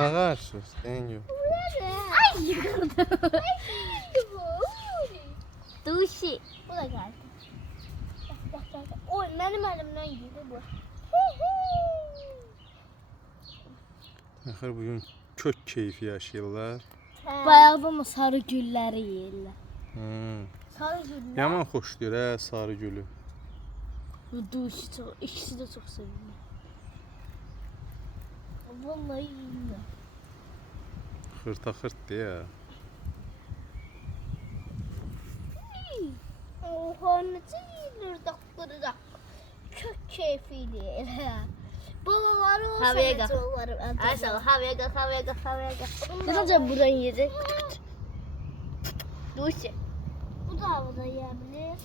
Ağarsız, denge. Ay yıkıldı. Duşi. Bu da geldi. Bak. Oy benim elimden girdi bu. Axır bugün kök keyfi yaşayırlar. Bayağıdan mı sarı gülleri yiyirler. Sarı güller. Yaman xoşlayır hə sarı gülü. Bu duşi çok, ikisi de çok seviyorum. Vallahi yiyeyim. Xırta xırtdı ya. Oha necə yeyilir dakikada. Çok keyifli. Babaları olsa Havaya necə qalx. olar. Ay sağ ol. Havaya qalx. Necə buradan yedi? Duşi. Bu da havada yiyebilir.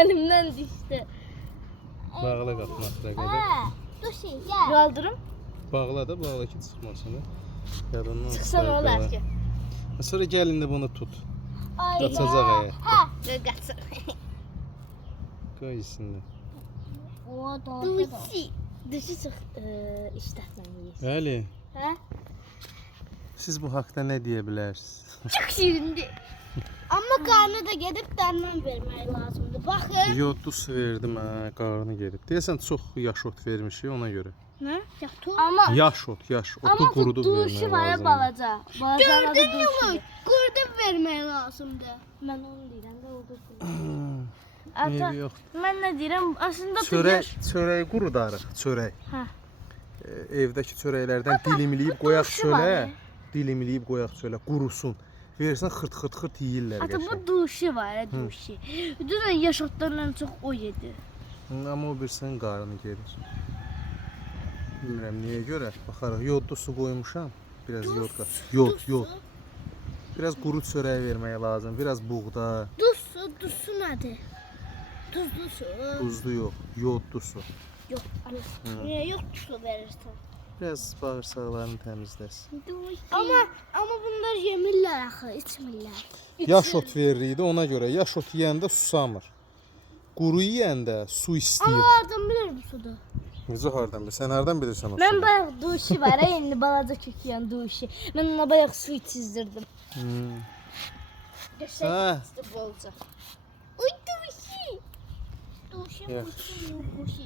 Elimden düştü. Bağla qapını axıra qədər. Ha, duşi gel. Kaldırım. Bağla da bağla ki çıxmasın. Yadından Çıksa ne olar ki? Sonra gəlin də bunu tut. Ay Qaçacaq ya. aya. Ha. Kaçsın. Qoy içində. O da. Duşi. Duşi çok iştahla yiyiz. Bəli. Ha? Siz bu haqda nə deyə bilərsiniz? Çok şirindi. Ama karnı da gedip derman vermək lazımdı. Bakın. Yodlu su verdim hə, qarnı gedib. Deyəsən çox yaş ot vermişik ona görə. Ne? Yaptım. Ama Yaş ot, yaş. Otu Ama bu qurudub duşi vermək var ya lazımdır. balaca. Balacanın adı gördün mü? duşi. Kurdum vermək lazımdı. Ben onu deyirəm də o da. Eybi yox. Ben ne deyirəm? Aslında Çörək qurudarıq, çörək. Hə. Evdəki çörəklərdən dilimləyib qoyaq duşu var çölə. ya. Dilimləyib qoyaq çölə, qurusun. Versən xırt yeyirlər Ata qəşəng. bu duşi var ya duşi. Düzən yaş otlarından çox o yedi. Amma o birinin qarnı gedir. Bilmirəm niyə görə. Baxarıq, yodlu su qoymuşam. Biraz yodla. Yod. Biraz quru çörək verməyə lazım. Biraz buğda. Dusu nədir? Tuzlu su. Tuzlu yox, yodlu su. Yok. Niye yok tuzlu verirsen? Biraz bağırsaqlarını təmizləsin. Ama bunlar yemirler axı, içmirlər. Yaş ot veririk də ona görə. Yaş ot yeyəndə susamır. Quru yeyəndə su istəyir. Ama hardan bilir bu suda? Necə hardan bil? Sən hardan bilirsən o Mən suyu? bayaq duşi var ya indi balaca köküyən duşi. Mən ona bayaq su içizdirdim. Göster. Hə, Bolca. Uy duşi. Duşi Yes. duşi.